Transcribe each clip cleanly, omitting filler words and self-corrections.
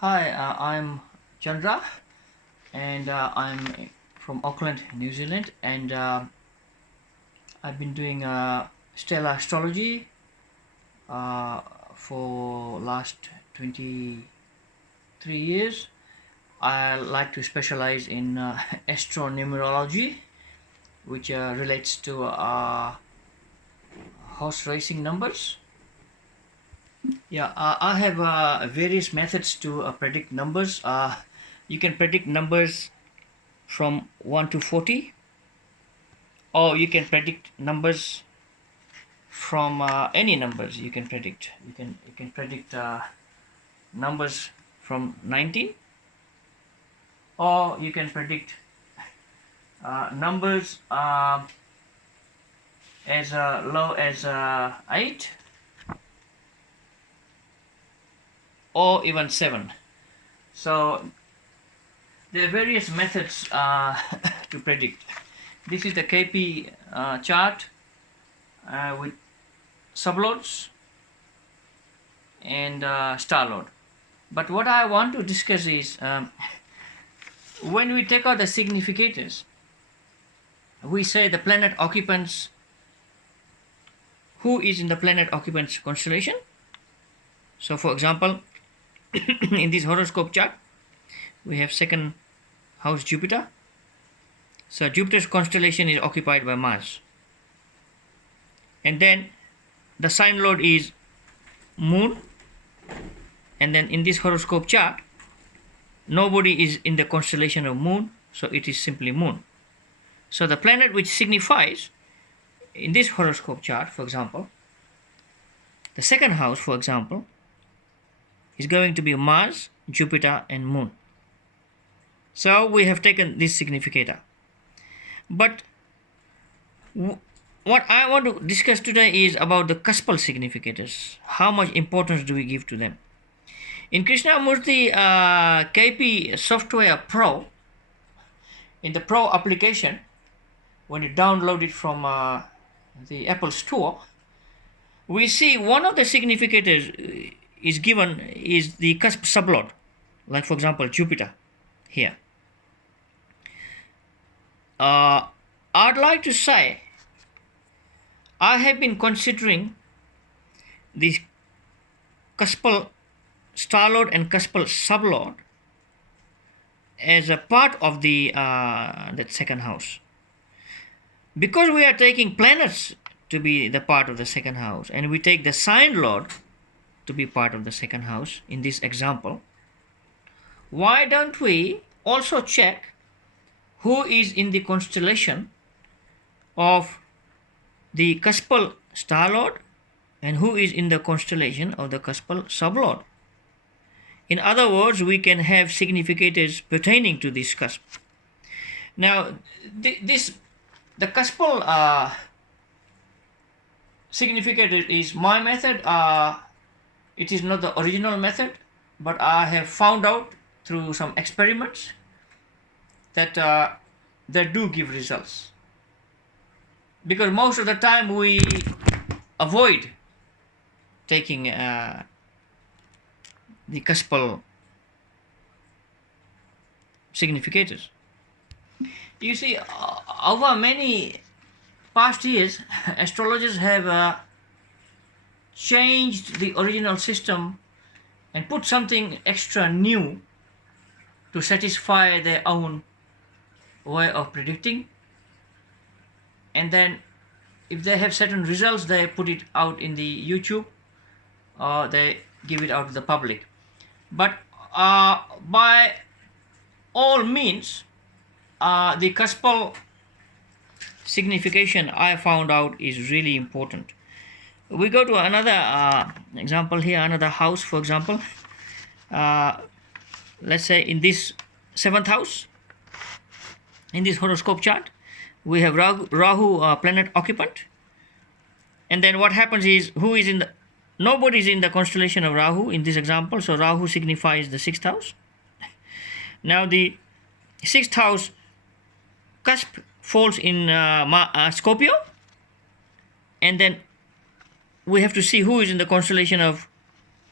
Hi, I'm Chandra, and I'm from Auckland, New Zealand, and I've been doing stellar astrology uh, for last 23 years. I like to specialize in astronumerology, which relates to horse racing numbers. Yeah, I have various methods to predict numbers. You can predict numbers from 1 to 40, or you can predict numbers from any numbers. You can predict numbers from 19, or you can predict numbers as low as 8, or even 7. So there are various methods to predict. This is the KP chart with subloads and star load. But what I want to discuss is when we take out the significators, we say the planet occupants, who is in the planet occupants constellation. So for example, in this horoscope chart, we have second house Jupiter. So Jupiter's constellation is occupied by Mars. And then the sign lord is Moon. And then in this horoscope chart, nobody is in the constellation of Moon, so it is simply Moon. So the planet which signifies in this horoscope chart, for example, the second house, for example, is going to be Mars, Jupiter, and Moon. So we have taken this significator. But what I want to discuss today is about the cuspal significators. How much importance do we give to them? In Krishnamurti KP Software Pro, in the Pro application, when you download it from the Apple Store, we see one of the significators is given is the cusp sublot, like for example Jupiter here. I'd like to say I have been considering the cuspal starlord and cuspal sublord as a part of the that second house, because we are taking planets to be the part of the second house, and we take the sign lord to be part of the second house in this example. Why don't we also check who is in the constellation of the cuspal star lord and who is in the constellation of the cuspal sublord? In other words, we can have significators pertaining to this cusp. Now, the cuspal significator is my method. It is not the original method, but I have found out through some experiments that they do give results. Because most of the time we avoid taking the cuspal significators. You see, over many past years, astrologers have changed the original system and put something extra new to satisfy their own way of predicting. And then if they have certain results, they put it out in the YouTube, or they give it out to the public. But by all means, the cuspal signification I found out is really important. We go to another example here, another house, for example. Let's say in this seventh house, in this horoscope chart, we have Rahu planet occupant. And then what happens is, nobody is in the constellation of Rahu in this example, so Rahu signifies the sixth house. Now the sixth house cusp falls in Scorpio, and then we have to see who is in the constellation of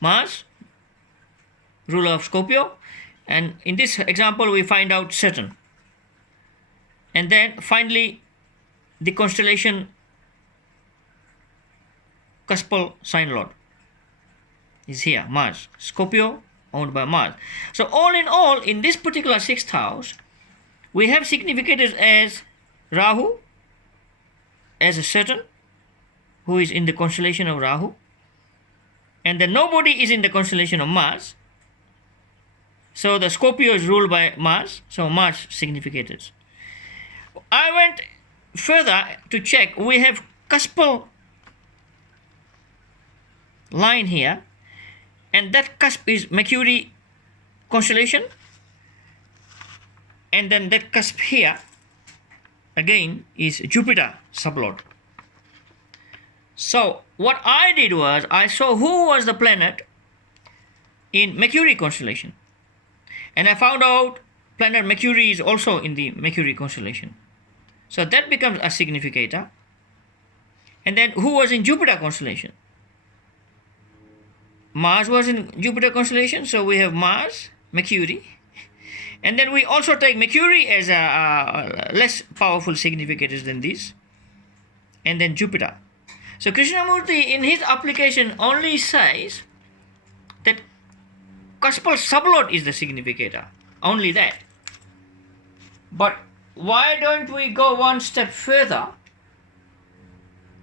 Mars, ruler of Scorpio, and in this example we find out Saturn. And then finally the constellation cuspal sign lord is here, Mars. Scorpio owned by Mars. So all in all, in this particular sixth house, we have significators as Rahu, as a Saturn, who is in the constellation of Rahu, and then nobody is in the constellation of Mars. So the Scorpio is ruled by Mars, so Mars significators. I went further to check. We have cuspal line here, and that cusp is Mercury constellation, and then that cusp here again is Jupiter sublord. So what I did was I saw who was the planet in Mercury constellation, and I found out planet Mercury is also in the Mercury constellation. So that becomes a significator. And then who was in Jupiter constellation? Mars was in Jupiter constellation, so we have Mars, Mercury, and then we also take Mercury as a less powerful significators than these, and then Jupiter. So Krishnamurti in his application only says that cuspal sublord is the significator, only that. But why don't we go one step further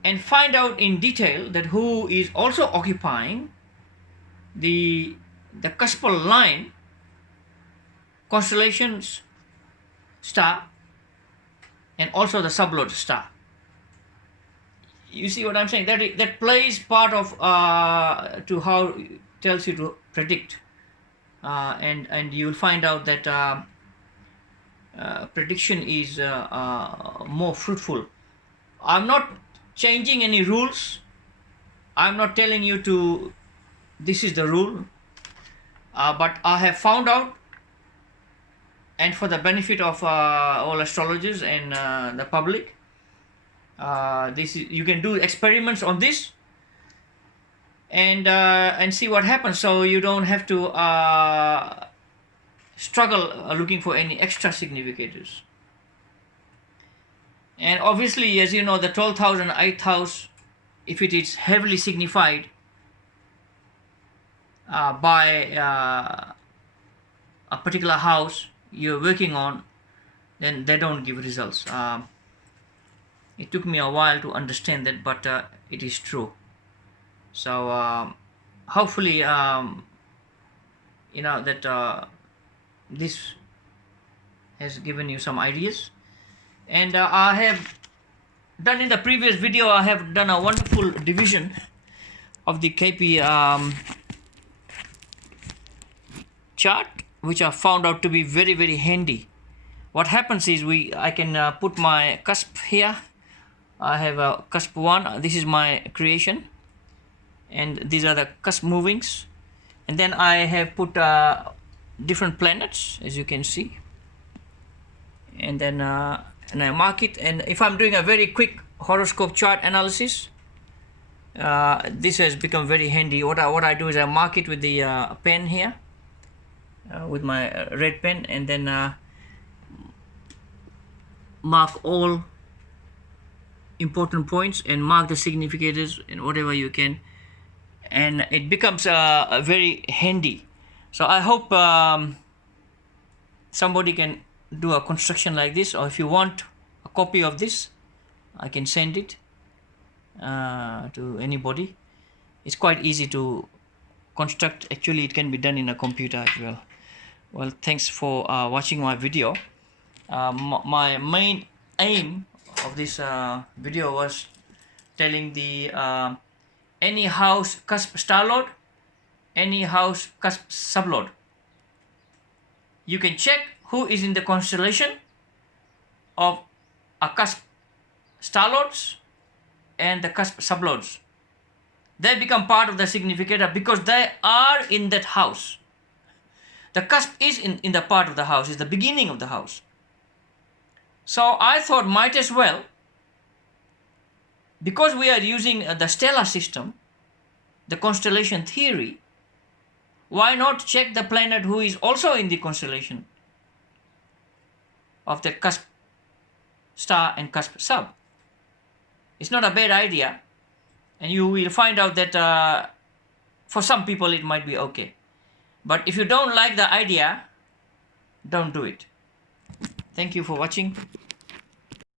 and find out in detail that who is also occupying the cuspal line, constellations star, and also the sublord star. You see what I'm saying? That plays part of to how tells you to predict, and you will find out that prediction is more fruitful. I'm not changing any rules. I'm not telling you to this is the rule, but I have found out, and for the benefit of all astrologers and the public, this is, you can do experiments on this and see what happens, so you don't have to struggle looking for any extra significators. And obviously, as you know, the 12th house and 8th house, if it is heavily signified by a particular house you're working on, then they don't give results. It took me a while to understand that, but it is true. So hopefully you know that this has given you some ideas. And I have done in the previous video, I have done a wonderful division of the KP chart, which I found out to be very, very handy. What happens is I can put my cusp here. I have a cusp 1, this is my creation, and these are the cusp movings, and then I have put different planets, as you can see, and then and I mark it. And if I'm doing a very quick horoscope chart analysis, this has become very handy. What I do is I mark it with the pen here, with my red pen, and then mark all important points and mark the significators and whatever you can, and it becomes very handy. So I hope somebody can do a construction like this, or if you want a copy of this, I can send it to anybody. It's quite easy to construct. Actually, it can be done in a computer as well. Well, thanks for watching my video. My main aim of this video was telling the any house cusp star lord, any house cusp sublord. You can check who is in the constellation of a cusp star lords and the cusp sublords. They become part of the significator because they are in that house. The cusp is in the part of the house, is the beginning of the house. So I thought might as well, because we are using the stellar system, the constellation theory, Why not check the planet who is also in the constellation of the cusp star and cusp sub? It's not a bad idea, and you will find out that for some people it might be okay. But if you don't like the idea, don't do it. Thank you for watching.